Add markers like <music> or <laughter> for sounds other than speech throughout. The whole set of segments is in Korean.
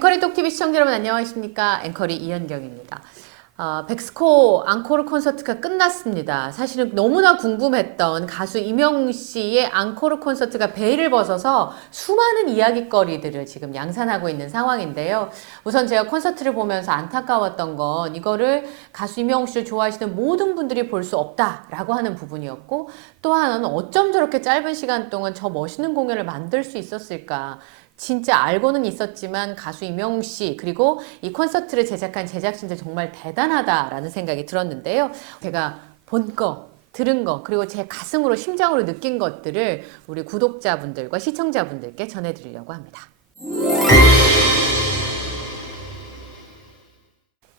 앵커리 톡TV 시청자 여러분 안녕하십니까. 앵커리 이현경입니다. 어, 백스코 앙코르 콘서트가 끝났습니다. 사실은 너무나 궁금했던 가수 이명웅 씨의 앙코르 콘서트가 베일을 벗어서 수많은 이야기거리들을 지금 양산하고 있는 상황인데요. 우선 제가 콘서트를 보면서 안타까웠던 건 이거를 가수 이명웅 씨를 좋아하시는 모든 분들이 볼 수 없다라고 하는 부분이었고 또 하나는 어쩜 저렇게 짧은 시간 동안 저 멋있는 공연을 만들 수 있었을까. 진짜 알고는 있었지만 가수 이명웅 씨 그리고 이 콘서트를 제작한 제작진들 정말 대단하다라는 생각이 들었는데요. 제가 본 거, 들은 거, 그리고 제 가슴으로 심장으로 느낀 것들을 우리 구독자분들과 시청자분들께 전해드리려고 합니다.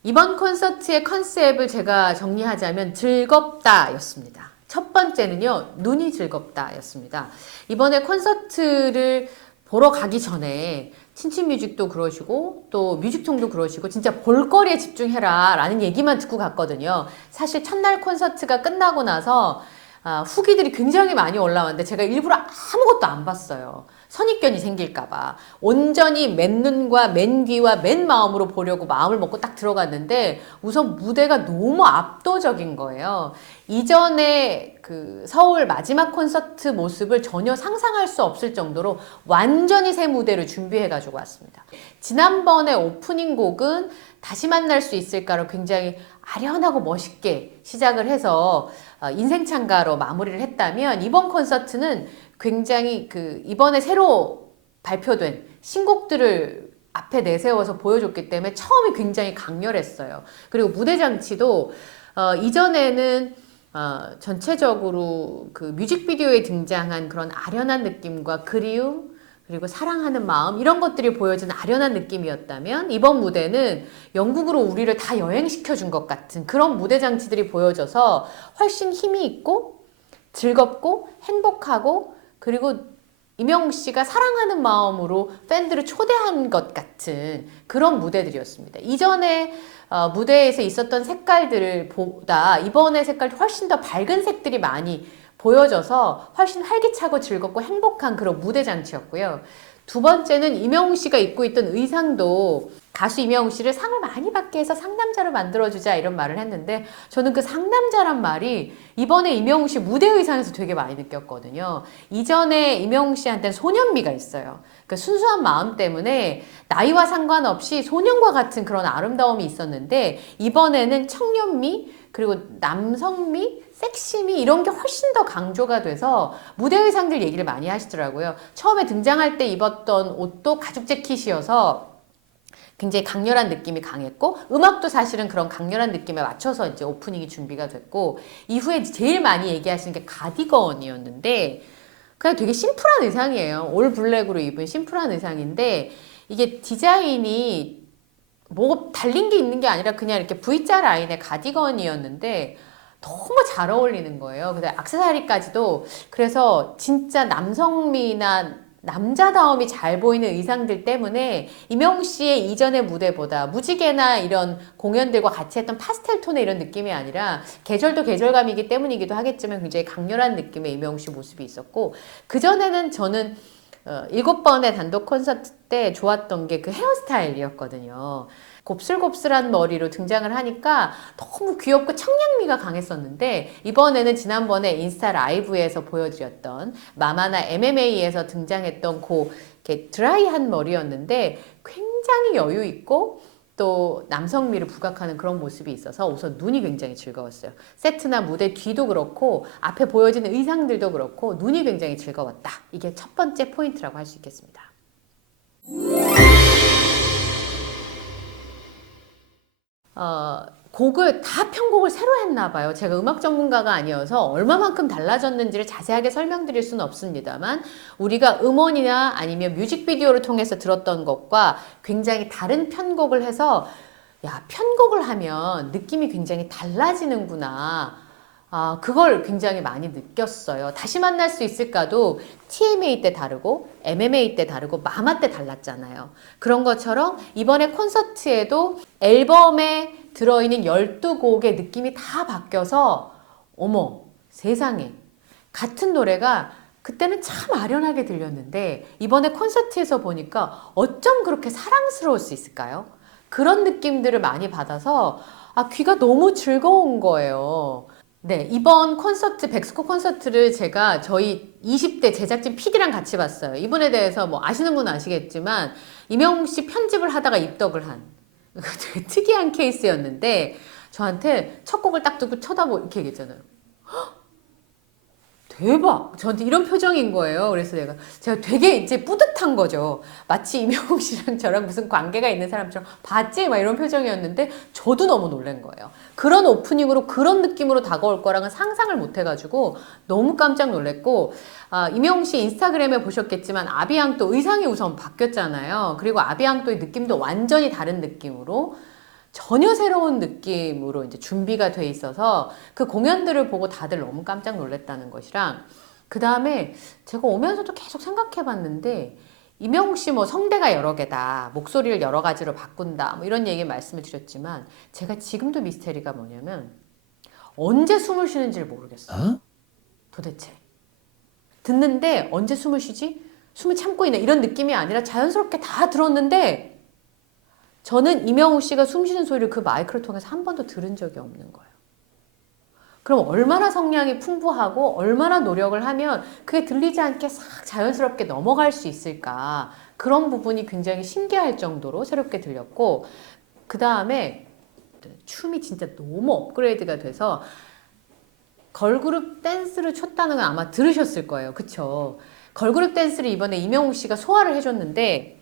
이번 콘서트의 컨셉을 제가 정리하자면 즐겁다 였습니다. 첫 번째는요, 눈이 즐겁다 였습니다. 이번에 콘서트를 보러 가기 전에 친친 뮤직도 그러시고 또 뮤직통도 그러시고 진짜 볼거리에 집중해라 라는 얘기만 듣고 갔거든요. 사실 첫날 콘서트가 끝나고 나서 아, 후기들이 굉장히 많이 올라왔는데 제가 일부러 아무것도 안 봤어요. 선입견이 생길까봐. 온전히 맨 눈과 맨 귀와 맨 마음으로 보려고 마음을 먹고 딱 들어갔는데 우선 무대가 너무 압도적인 거예요. 이전에 그 서울 마지막 콘서트 모습을 전혀 상상할 수 없을 정도로 완전히 새 무대를 준비해 가지고 왔습니다. 지난번에 오프닝 곡은 다시 만날 수 있을까로 굉장히 아련하고 멋있게 시작을 해서 어, 인생 찬가로 마무리를 했다면 이번 콘서트는 굉장히 그 이번에 새로 발표된 신곡들을 앞에 내세워서 보여줬기 때문에 처음이 굉장히 강렬했어요. 그리고 무대 장치도 어, 이전에는 어, 전체적으로 그 뮤직비디오에 등장한 그런 아련한 느낌과 그리움 그리고 사랑하는 마음 이런 것들이 보여지는 아련한 느낌이었다면 이번 무대는 영국으로 우리를 다 여행시켜 준 것 같은 그런 무대 장치들이 보여져서 훨씬 힘이 있고 즐겁고 행복하고 그리고 이명웅 씨가 사랑하는 마음으로 팬들을 초대한 것 같은 그런 무대들이었습니다. 이전에 어, 무대에서 있었던 색깔들을 보다 이번의 색깔이 훨씬 더 밝은 색들이 많이 보여져서 훨씬 활기차고 즐겁고 행복한 그런 무대 장치였고요. 두 번째는 이명웅 씨가 입고 있던 의상도 가수 이명웅 씨를 상을 많이 받게 해서 상남자로 만들어주자 이런 말을 했는데 저는 그 상남자란 말이 이번에 이명웅 씨 무대 의상에서 되게 많이 느꼈거든요. 이전에 이명웅 씨한테는 소년미가 있어요. 그 순수한 마음 때문에 나이와 상관없이 소년과 같은 그런 아름다움이 있었는데 이번에는 청년미 그리고 남성미 섹시미 이런 게 훨씬 더 강조가 돼서 무대 의상들 얘기를 많이 하시더라고요. 처음에 등장할 때 입었던 옷도 가죽 재킷이어서 굉장히 강렬한 느낌이 강했고 음악도 사실은 그런 강렬한 느낌에 맞춰서 이제 오프닝이 준비가 됐고 이후에 제일 많이 얘기하시는 게 가디건이었는데 그냥 되게 심플한 의상이에요. 올 블랙으로 입은 심플한 의상인데 이게 디자인이 뭐 달린 게 있는 게 아니라 그냥 이렇게 V자 라인의 가디건이었는데 너무 잘 어울리는 거예요. 근데 악세사리까지도 그래서 진짜 남성미나 남자다움이 잘 보이는 의상들 때문에 이명웅 씨의 이전의 무대보다 무지개나 이런 공연들과 같이 했던 파스텔 톤의 이런 느낌이 아니라 계절도 계절감이기 때문이기도 하겠지만 굉장히 강렬한 느낌의 이명웅 씨 모습이 있었고 그전에는 저는 어, 일곱 번의 단독 콘서트 때 좋았던 게 그 헤어스타일이었거든요. 곱슬곱슬한 머리로 등장을 하니까 너무 귀엽고 청량미가 강했었는데 이번에는 지난번에 인스타 라이브에서 보여드렸던 마마나 MMA에서 등장했던 그 이렇게 드라이한 머리였는데 굉장히 여유 있고 또 남성미를 부각하는 그런 모습이 있어서 우선 눈이 굉장히 즐거웠어요. 세트나 무대 뒤도 그렇고 앞에 보여지는 의상들도 그렇고 눈이 굉장히 즐거웠다. 이게 첫 번째 포인트라고 할 수 있겠습니다. 곡을 다 편곡을 새로 했나 봐요. 제가 음악 전문가가 아니어서 얼마만큼 달라졌는지를 자세하게 설명드릴 수는 없습니다만 우리가 음원이나 아니면 뮤직비디오를 통해서 들었던 것과 굉장히 다른 편곡을 해서 야, 편곡을 하면 느낌이 굉장히 달라지는구나. 아, 그걸 굉장히 많이 느꼈어요. 다시 만날 수 있을까도 TMA 때 다르고 MMA 때 다르고 마마 때 달랐잖아요. 그런 것처럼 이번에 콘서트에도 앨범에 들어있는 12곡의 느낌이 다 바뀌어서 어머 세상에 같은 노래가 그때는 참 아련하게 들렸는데 이번에 콘서트에서 보니까 어쩜 그렇게 사랑스러울 수 있을까요? 그런 느낌들을 많이 받아서 아, 귀가 너무 즐거운 거예요. 네, 이번 콘서트, 백스코 콘서트를 제가 저희 20대 제작진 PD랑 같이 봤어요. 이분에 대해서 뭐 아시는 분은 아시겠지만, 이명웅 씨 편집을 하다가 입덕을 한 <laughs> 되게 특이한 케이스였는데, 저한테 첫 곡을 딱 듣고 쳐다보, 이렇게 얘기했잖아요. "헉, 대박! 저한테 이런 표정인 거예요. 그래서 내가, 제가 되게 이제 뿌듯한 거죠. 마치 이명웅 씨랑 저랑 무슨 관계가 있는 사람처럼 봤지? 막 이런 표정이었는데, 저도 너무 놀란 거예요. 그런 오프닝으로 그런 느낌으로 다가올 거랑은 상상을 못 해가지고 너무 깜짝 놀랐고 아, 이명웅 씨 인스타그램에 보셨겠지만 아비앙 또 의상이 우선 바뀌었잖아요. 그리고 아비앙 또의 느낌도 완전히 다른 느낌으로 전혀 새로운 느낌으로 이제 준비가 돼 있어서 그 공연들을 보고 다들 너무 깜짝 놀랐다는 것이랑 그 다음에 제가 오면서도 계속 생각해 봤는데 이명웅 씨뭐 성대가 여러 개다, 목소리를 여러 가지로 바꾼다, 뭐 이런 얘기 말씀을 드렸지만 제가 지금도 미스테리가 뭐냐면 언제 숨을 쉬는지를 모르겠어요. 도대체 듣는데 언제 숨을 쉬지? 숨을 참고 있네 이런 느낌이 아니라 자연스럽게 다 들었는데 저는 이명웅 씨가 숨 쉬는 소리를 그 마이크를 통해서 한 번도 들은 적이 없는 거예요. 그럼 얼마나 성량이 풍부하고 얼마나 노력을 하면 그게 들리지 않게 싹 자연스럽게 넘어갈 수 있을까? 그런 부분이 굉장히 신기할 정도로 새롭게 들렸고 그 다음에 춤이 진짜 너무 업그레이드가 돼서 걸그룹 댄스를 췄다는 건 아마 들으셨을 거예요. 그쵸? 걸그룹 댄스를 이번에 이명웅 씨가 소화를 해줬는데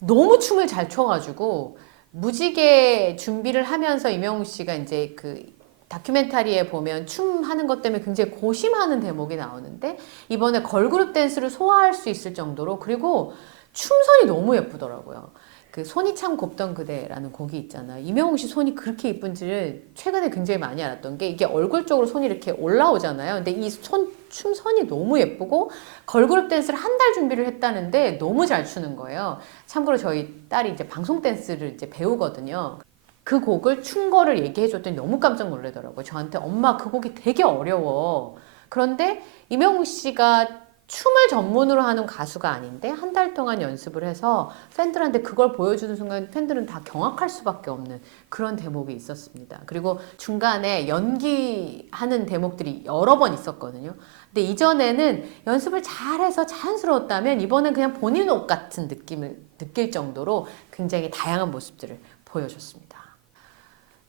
너무 춤을 잘 춰가지고 무지개 준비를 하면서 이명웅 씨가 이제 그 다큐멘터리에 보면 춤 하는 것 때문에 굉장히 고심하는 대목이 나오는데 이번에 걸그룹 댄스를 소화할 수 있을 정도로 그리고 춤선이 너무 예쁘더라고요. 그 손이 참 곱던 그대라는 곡이 있잖아요. 이명웅 씨 손이 그렇게 이쁜지를 최근에 굉장히 많이 알았던 게 이게 얼굴 쪽으로 손이 이렇게 올라오잖아요. 근데 이 손 춤선이 너무 예쁘고 걸그룹 댄스를 한 달 준비를 했다는데 너무 잘 추는 거예요. 참고로 저희 딸이 이제 방송 댄스를 이제 배우거든요. 그 곡을 춘 거를 얘기해 줬더니 너무 깜짝 놀라더라고요. 저한테 엄마 그 곡이 되게 어려워. 그런데 이명웅 씨가 춤을 전문으로 하는 가수가 아닌데 한 달 동안 연습을 해서 팬들한테 그걸 보여주는 순간 팬들은 다 경악할 수밖에 없는 그런 대목이 있었습니다. 그리고 중간에 연기하는 대목들이 여러 번 있었거든요. 근데 이전에는 연습을 잘해서 자연스러웠다면 이번엔 그냥 본인 옷 같은 느낌을 느낄 정도로 굉장히 다양한 모습들을 보여줬습니다.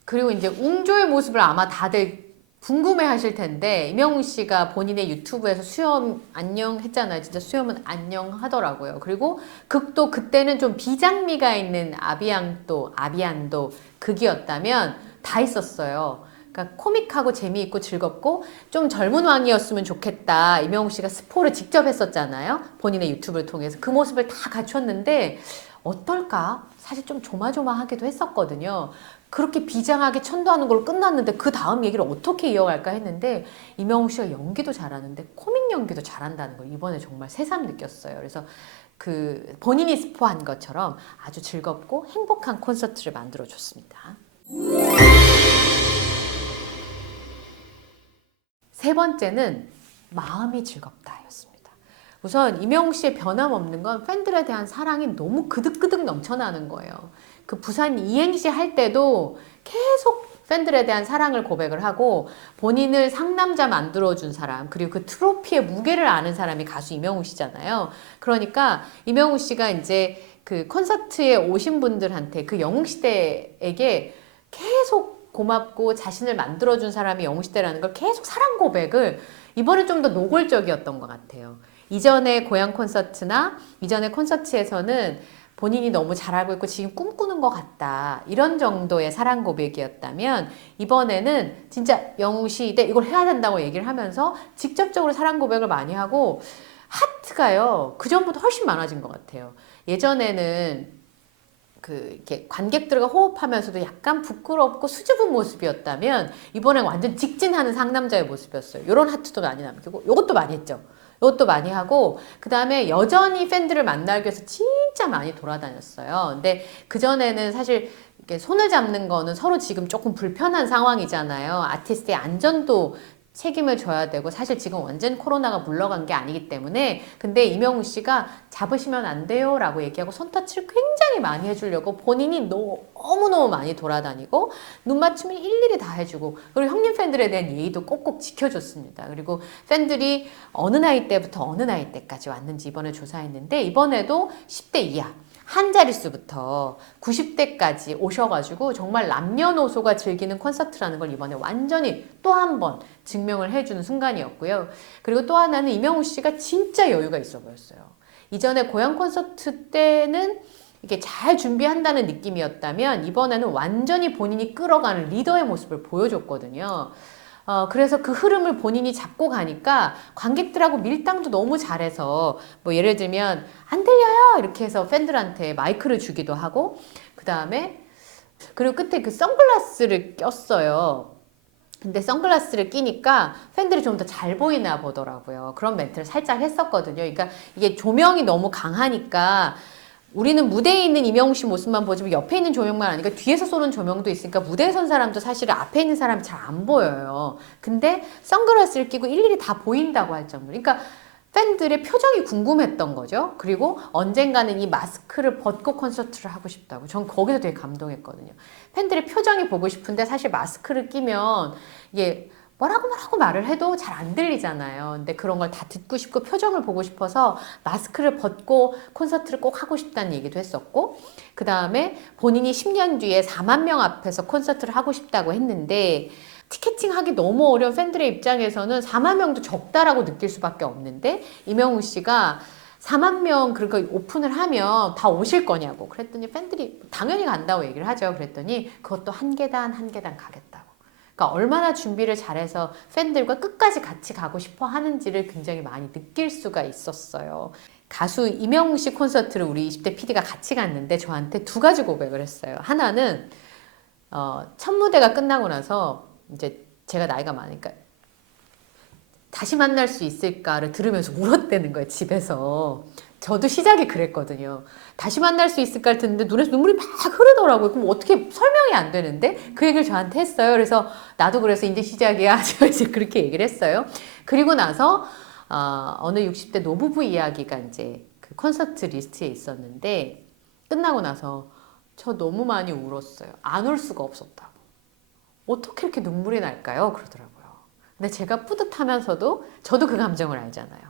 그리고 이제 웅조의 모습을 아마 다들 궁금해 하실 텐데, 이명웅 씨가 본인의 유튜브에서 수염 안녕 했잖아요. 진짜 수염은 안녕 하더라고요. 그리고 극도 그때는 좀 비장미가 있는 아비앙도, 아비안도 극이었다면 다 있었어요. 그러니까 코믹하고 재미있고 즐겁고 좀 젊은 왕이었으면 좋겠다. 이명웅 씨가 스포를 직접 했었잖아요. 본인의 유튜브를 통해서 그 모습을 다 갖췄는데 어떨까? 사실 좀 조마조마하기도 했었거든요. 그렇게 비장하게 천도하는 걸로 끝났는데 그 다음 얘기를 어떻게 이어갈까 했는데 이명웅 씨가 연기도 잘하는데 코믹 연기도 잘한다는 걸 이번에 정말 새삼 느꼈어요. 그래서 그 본인이 스포한 것처럼 아주 즐겁고 행복한 콘서트를 만들어 줬습니다. 세 번째는 마음이 즐겁다였습니다. 우선 이명웅 씨의 변함없는 건 팬들에 대한 사랑이 너무 그득그득 넘쳐나는 거예요. 그 부산 이행시 할 때도 계속 팬들에 대한 사랑을 고백을 하고 본인을 상남자 만들어준 사람 그리고 그 트로피의 무게를 아는 사람이 가수 이명웅 씨잖아요. 그러니까 이명웅 씨가 이제 그 콘서트에 오신 분들한테 그 영웅 시대에게 계속 고맙고 자신을 만들어준 사람이 영웅 시대라는 걸 계속 사랑 고백을 이번에 좀 더 노골적이었던 것 같아요. 이전에 고향 콘서트나 이전의 콘서트에서는 본인이 너무 잘 알고 있고 지금 꿈꾸는 것 같다. 이런 정도의 사랑 고백이었다면 이번에는 진짜 영웅 시대 이걸 해야 된다고 얘기를 하면서 직접적으로 사랑 고백을 많이 하고 하트가요. 그 전보다 훨씬 많아진 것 같아요. 예전에는 그 이렇게 관객들과 호흡하면서도 약간 부끄럽고 수줍은 모습이었다면 이번엔 완전 직진하는 상남자의 모습이었어요. 이런 하트도 많이 남기고 이것도 많이 했죠. 이것도 많이 하고 그 다음에 여전히 팬들을 만나기 위해서 진짜 많이 돌아다녔어요. 근데 그 전에는 사실 이렇게 손을 잡는 거는 서로 지금 조금 불편한 상황이잖아요. 아티스트의 안전도 책임을 져야 되고 사실 지금 완전 코로나가 물러간 게 아니기 때문에 근데 이명우 씨가 잡으시면 안 돼요 라고 얘기하고 손터치를 굉장히 많이 해주려고 본인이 너무너무 많이 돌아다니고 눈 맞춤을 일일이 다 해주고 그리고 형님 팬들에 대한 예의도 꼭꼭 지켜줬습니다. 그리고 팬들이 어느 나이 때부터 어느 나이 때까지 왔는지 이번에 조사했는데 이번에도 10대 이하 한 자릿수부터 90대까지 오셔가지고 정말 남녀노소가 즐기는 콘서트라는 걸 이번에 완전히 또 한 번 증명을 해주는 순간이었고요. 그리고 또 하나는 이명우 씨가 진짜 여유가 있어 보였어요. 이전에 고향 콘서트 때는 이게 잘 준비한다는 느낌이었다면 이번에는 완전히 본인이 끌어가는 리더의 모습을 보여줬거든요. 어, 그래서 그 흐름을 본인이 잡고 가니까 관객들하고 밀당도 너무 잘해서 뭐 예를 들면 안 들려요 이렇게 해서 팬들한테 마이크를 주기도 하고 그 다음에 그리고 끝에 그 선글라스를 꼈어요. 근데 선글라스를 끼니까 팬들이 좀 더 잘 보이나 보더라고요. 그런 멘트를 살짝 했었거든요. 그러니까 이게 조명이 너무 강하니까 우리는 무대에 있는 이명웅 씨 모습만 보지만 옆에 있는 조명만 아니까 뒤에서 쏘는 조명도 있으니까 무대에 선 사람도 사실은 앞에 있는 사람이 잘 안 보여요. 근데 선글라스를 끼고 일일이 다 보인다고 할 정도로. 그러니까 팬들의 표정이 궁금했던 거죠. 그리고 언젠가는 이 마스크를 벗고 콘서트를 하고 싶다고. 전 거기서 되게 감동했거든요. 팬들의 표정이 보고 싶은데 사실 마스크를 끼면 이게 뭐라고 뭐라고 말을 해도 잘 안 들리잖아요. 근데 그런 걸 다 듣고 싶고 표정을 보고 싶어서 마스크를 벗고 콘서트를 꼭 하고 싶다는 얘기도 했었고, 그 다음에 본인이 10년 뒤에 4만 명 앞에서 콘서트를 하고 싶다고 했는데, 티켓팅 하기 너무 어려운 팬들의 입장에서는 4만 명도 적다라고 느낄 수밖에 없는데, 이명우 씨가 4만 명 그렇게 오픈을 하면 다 오실 거냐고 그랬더니 팬들이 당연히 간다고 얘기를 하죠. 그랬더니 그것도 한 계단 한 계단 가겠다고. 그러니까 얼마나 준비를 잘해서 팬들과 끝까지 같이 가고 싶어 하는지를 굉장히 많이 느낄 수가 있었어요. 가수 이명웅 씨 콘서트를 우리 20대 PD가 같이 갔는데 저한테 두 가지 고백을 했어요. 하나는 어, 첫 무대가 끝나고 나서 이제 제가 나이가 많으니까 다시 만날 수 있을까를 들으면서 울었대는 거예요, 집에서. 저도 시작이 그랬거든요. 다시 만날 수 있을까를 듣는데 눈에서 눈물이 막 흐르더라고요. 그럼 어떻게 설명이 안 되는데? 그 얘기를 저한테 했어요. 그래서 나도 그래서 이제 시작이야. <laughs> 제가 이제 그렇게 얘기를 했어요. 그리고 나서, 어, 어느 60대 노부부 이야기가 이제 그 콘서트 리스트에 있었는데, 끝나고 나서 저 너무 많이 울었어요. 안 울 수가 없었다고. 어떻게 이렇게 눈물이 날까요? 그러더라고요. 근데 제가 뿌듯하면서도 저도 그 감정을 알잖아요.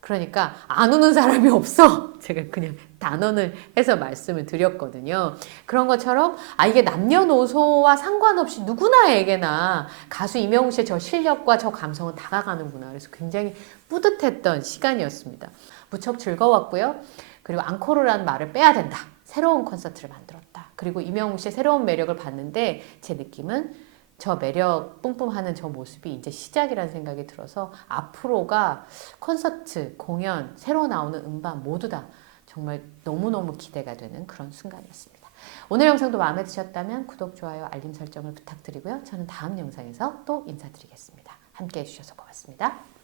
그러니까 안 우는 사람이 없어. <laughs> 제가 그냥 단언을 해서 말씀을 드렸거든요. 그런 것처럼 아 이게 남녀노소와 상관없이 누구나에게나 가수 이명웅 씨의 저 실력과 저 감성은 다가가는구나. 그래서 굉장히 뿌듯했던 시간이었습니다. 무척 즐거웠고요. 그리고 앙코르라는 말을 빼야 된다. 새로운 콘서트를 만들었다. 그리고 이명웅 씨의 새로운 매력을 봤는데 제 느낌은 저 매력 뿜뿜하는 저 모습이 이제 시작이라는 생각이 들어서 앞으로가 콘서트, 공연, 새로 나오는 음반 모두 다 정말 너무너무 기대가 되는 그런 순간이었습니다. 오늘 영상도 마음에 드셨다면 구독, 좋아요, 알림 설정을 부탁드리고요. 저는 다음 영상에서 또 인사드리겠습니다. 함께 해주셔서 고맙습니다.